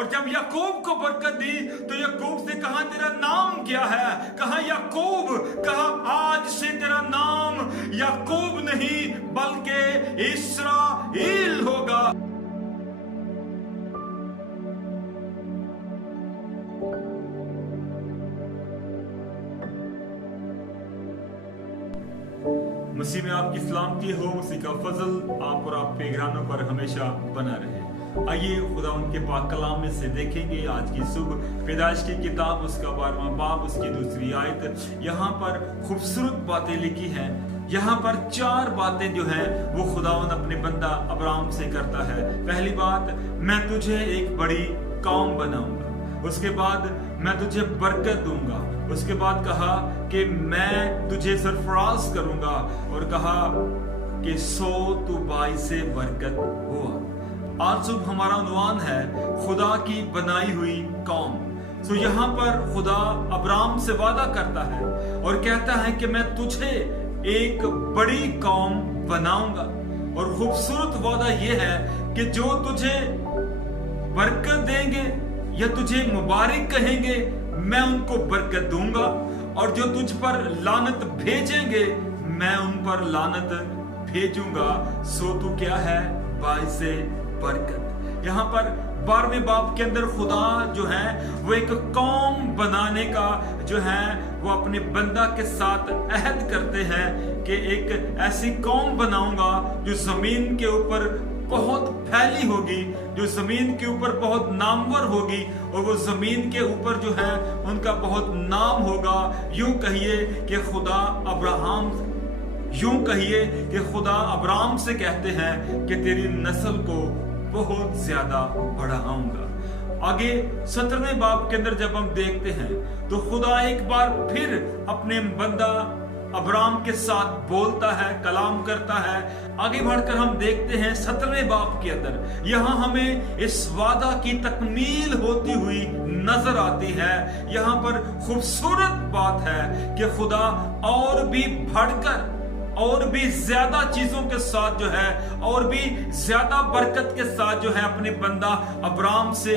और जब याकूब को बरकत दी तो याकूब से कहा तेरा नाम क्या है? कहा याकूब। कहा आज से तेरा नाम याकूब नहीं बल्कि इस्राएल होगा। मसीह में आपकी सलामती हो, मसीह का फजल आप और आपके घरानों पर हमेशा बना रहे। आइए खुदा उनके पाक कलाम में से देखेंगे आज की सुबह पैदाइश की किताब उसका 12वां बाब उसकी 2री आयत। यहाँ पर खूबसूरत बातें लिखी हैं। यहाँ पर 4 बातें जो हैं वो खुदावंद अपने बंदा अब्राहम से करता है। पहली बात, मैं तुझे एक बड़ी कौम बनाऊंगा। उसके बाद मैं तुझे बरकत दूंगा। उसके बाद कहा कि मैं तुझे सरफराज करूंगा और कहा कि 100 तू बाइसे बरकत हुआ। आज सुबह हमारा उन्वान है खुदा की बनाई हुई कौम। सो यहाँ पर खुदा अब्राहम से वादा करता है और कहता है कि मैं तुझे एक बड़ी कौम बनाऊंगा। और खूबसूरत वादा यह है कि जो तुझे बरकत देंगे या तुझे मुबारक कहेंगे मैं उनको बरकत दूंगा, और जो तुझ पर लानत भेजेंगे मैं उन पर लानत भेजूंगा। सो तू क्या है? बाइसे बरकत। यहाँ पर 12वें बाब के अंदर खुदा जो है वो एक कौम बनाने का जो है वो अपने बंदा के साथ अहद करते हैं कि एक ऐसी कौम बनाऊंगा जो जमीन के ऊपर बहुत फैली होगी, जो जमीन के ऊपर बहुत नामवर होगी, और वो जमीन के ऊपर जो है उनका बहुत नाम होगा। यूं कहिए कि खुदा अब्राहम से कहते हैं कि तेरी नस्ल को बहुत ज्यादा बढ़ाऊंगा। आगे 17वें बाब के अंदर जब हम देखते हैं तो खुदा एक बार फिर अपने बंदा अब्राहम के साथ बोलता है, कलाम करता है। आगे बढ़कर हम देखते हैं 17वें बाब के अंदर यहाँ हमें इस वादा की तकमील होती हुई नजर आती है। यहाँ पर खूबसूरत बात है कि खुदा और भी बढ़कर और भी ज्यादा चीजों के साथ जो है और भी ज्यादा बरकत के साथ जो है अपने बंदा अब्राहम से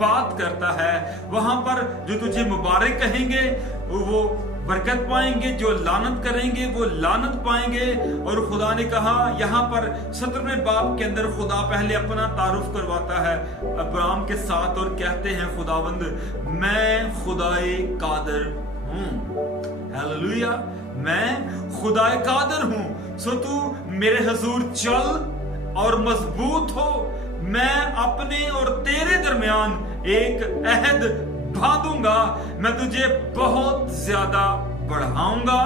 बात करता है। वहां पर जो तुझे मुबारक कहेंगे वो बरकत पाएंगे, जो लानत करेंगे वो लानत पाएंगे। और खुदा ने कहा यहाँ पर 17वें बाब के अंदर खुदा पहले अपना तारुफ करवाता है अब्राहम के साथ और कहते हैं खुदावंद मैं खुदाए कादर हूँ। हालेलुया, मैं खुदाए कादर हूं। सो तू मेरे हजूर चल और मजबूत हो। मैं अपने और तेरे दरमियान एक अहद बांधूंगा। मैं तुझे बहुत ज्यादा बढ़ाऊंगा।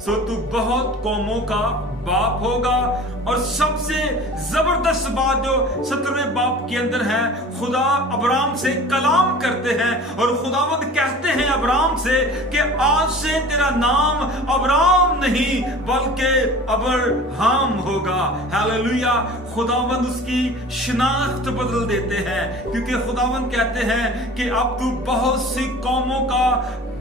सो तू बहुत कौमों का बाप होगा। और सबसे जबरदस्त बात जो 17वें बाप के अंदर है, खुदा अब्राहम से कलाम करते हैं और खुदावंद कहते हैं अब्राहम से कि आज से तेरा नाम अब्राहम नहीं बल्कि अब्राहम होगा। हालेलुया, खुदावंद उसकी शिनाख्त बदल देते हैं क्योंकि खुदावंद कहते हैं कि अब तू बहुत सी कौमों का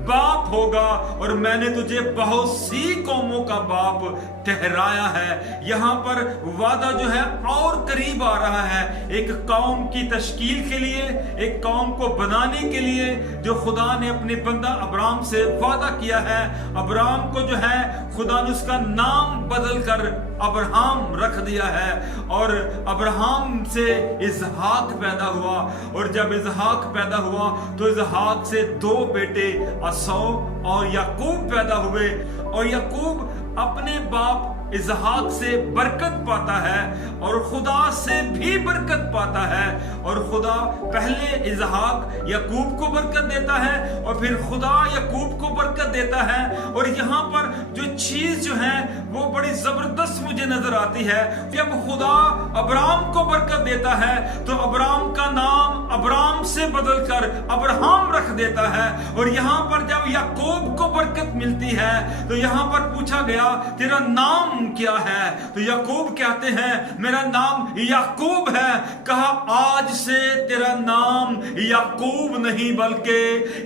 बाप होगा और मैंने तुझे बहुत सी कौमों का बाप ठहराया है। यहाँ पर वादा जो है और करीब आ रहा है एक कौम की तश्कील के लिए, एक कौम को बनाने के लिए जो खुदा ने अपने बंदा अब्राहम से वादा किया है। अब्राहम को जो है खुदा ने उसका नाम बदल कर अब्राहम रख दिया है और अब्राहम से इसहाक पैदा हुआ और जब इसहाक पैदा हुआ तो इसहाक से 2 बेटे असौ और याकूब पैदा हुए और याकूब अपने बाप इसहाक से बरकत पाता है और खुदा से भी बरकत पाता है और खुदा पहले इसहाक याकूब को बरकत देता है और फिर खुदा याकूब को बरकत देता है। और यहाँ पर जो चीज जो है वो बड़ी जबरदस्त मुझे नजर आती है। जब खुदा अब्राहम को बरकत देता है तो अब्राहम का नाम अब्राहम से बदलकर अब्राहम रख देता है और यहाँ पर जब याकूब को बरकत मिलती है तो यहाँ पर पूछा गया तेरा नाम क्या है तो याकूब कहते हैं मेरा नाम याकूब है। कहा आज से तेरा नाम याकूब नहीं बल्कि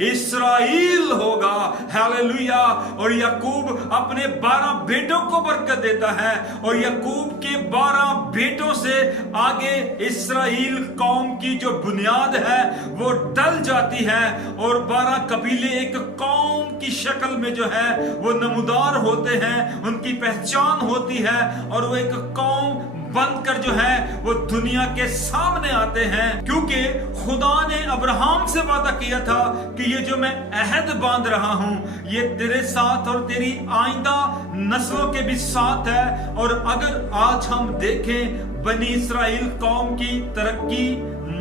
इस्राएल होगा। हालेलुया। और याकूब अपने 12 बेटों को बरकत देता है और याकूब के 12 बेटों से आगे इस्राएल कौम की जो बुनियाद है वो डल जाती है और 12 कबीले एक कौम की शक्ल में जो है वो नमूदार होते हैं, उनकी पहचान होती है और वो एक कौम बनकर जो है वो दुनिया के सामने आते हैं। क्योंकि खुदा ने अब्राहम से वादा किया था कि ये जो मैं अहद बांध रहा हूं ये तेरे साथ और तेरी आइंदा नस्लों के भी साथ है। और अगर आज हम देखें बनी इस्राइल कौम की तरक्की,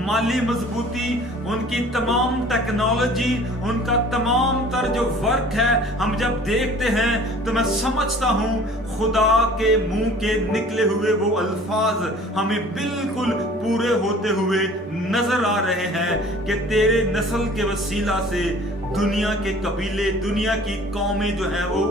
माली मजबूती, उनकी तमाम टेक्नोलॉजी, उनका तमाम तर जो वर्क है, हम जब देखते हैं तो मैं समझता हूं खुदा के मुंह के निकले हुए वो अल्फाज हमें बिल्कुल पूरे होते हुए नजर आ रहे हैं कि तेरे नस्ल के वसीला से दुनिया के कबीले, दुनिया की कौमें जो है वो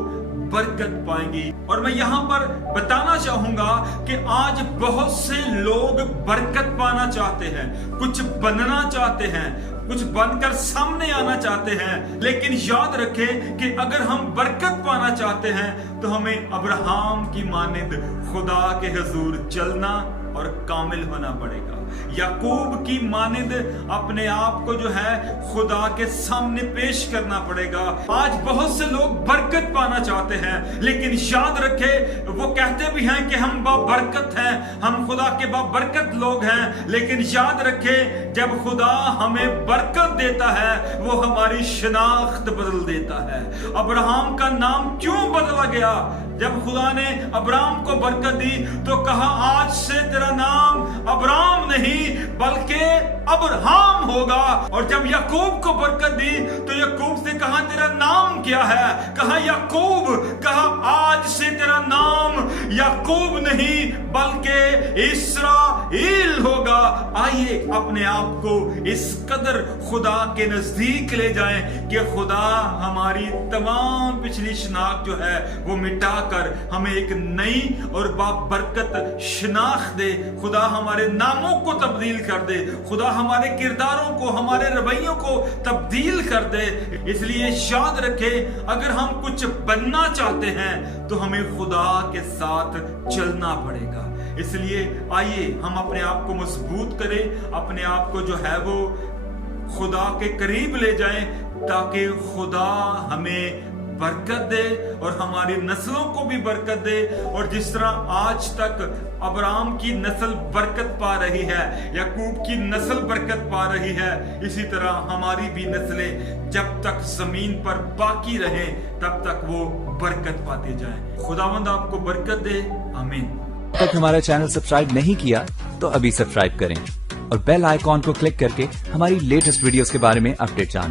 बरकत पाएंगी। और मैं यहाँ पर बताना चाहूंगा कि आज बहुत से लोग बरकत पाना चाहते हैं, कुछ बनना चाहते हैं, कुछ बनकर सामने आना चाहते हैं, लेकिन याद रखें कि अगर हम बरकत पाना चाहते हैं तो हमें अब्राहम की मानिंद खुदा के हुजूर चलना और कामिल होना पड़ेगा। याकूब की मानिंद अपने आप को जो है खुदा के सामने पेश करना पड़ेगा। आज बहुत से लोग बरकत पाना चाहते हैं, लेकिन याद रखे वो कहते भी हैं कि हम बाबरकत हैं, हम खुदा के बाबरकत लोग हैं, लेकिन याद रखे जब खुदा हमें बरकत देता है वो हमारी शिनाख्त बदल देता है। अब्राहम का नाम क्यों बदला गया? जब खुदा ने अब्राहम को बरकत दी तो कहा आज से तेरा नाम अब्राम नहीं बल्कि अब्राहम होगा। और जब याकूब को बरकत दी तो याकूब से कहा तेरा नाम क्या है? कहा याकूब। कहा आज से तेरा नाम याकूब नहीं बल्कि इस्राएल होगा। आइए अपने आप को इस कदर खुदा के नजदीक ले जाएं कि खुदा हमारी तमाम पिछली शिनाख्त जो है वो मिटाकर हमें एक नई और बाबरकत शिनाख्त दे। खुदा हमारे नामों को तब्दील कर दे, खुदा हमारे किरदारों को, हमारे रवैयों को तब्दील कर दे। इसलिए याद रखे अगर हम कुछ बनना चाहते हैं तो हमें खुदा के साथ चलना पड़ेगा। इसलिए आइए हम अपने आप को मजबूत करें, अपने आप को जो है वो खुदा के करीब ले जाएं ताकि खुदा हमें बरकत दे और हमारी नस्लों को भी बरकत दे। और जिस तरह आज तक अब्राहम की नस्ल बरकत पा रही है, याकूब की नस्ल बरकत पा रही है, इसी तरह हमारी भी नस्लें जब तक जमीन पर बाकी रहे तब तक वो बरकत पाते जाएं। खुदावंद आपको बरकत दे, आमीन। तक हमारा चैनल सब्सक्राइब नहीं किया तो अभी सब्सक्राइब करें और बेल आइकॉन को क्लिक करके हमारी लेटेस्ट वीडियोस के बारे में अपडेट जानें।